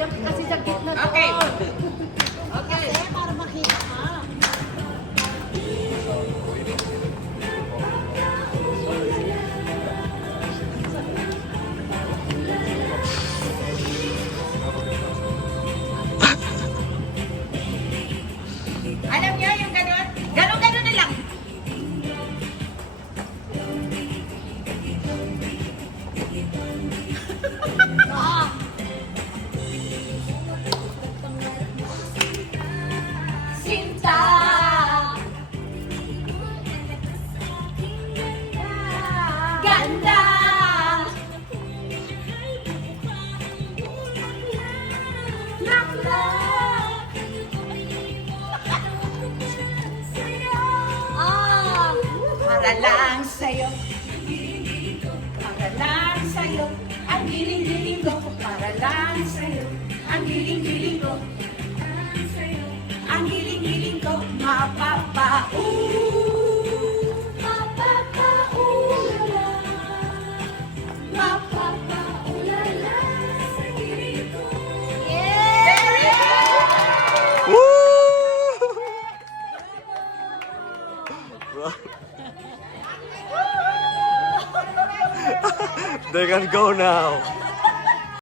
Kasi sa gitna to. Okay. Okay. Para makita ka. Alam niyo yung gano'n? Gano'n na lang. Sinta. Ganda. Nakla. Para lang sa'yo. Para lang sa'yo. Ang giling-giling ko. Para lang sa'yo. Ang giling-giling ko. Ang giling-giling ko. Mapapau. Mapapaulala. Mapapaulala. Sa piling ko. Very good! They can go now.